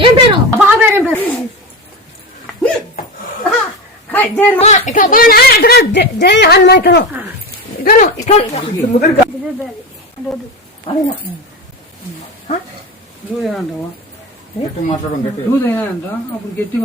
ఏం పేరు బాబు పేరు ఏం పేరు జై హనుమాన్ ఇక్కడ మాట్లాడడం అప్పుడు గట్టి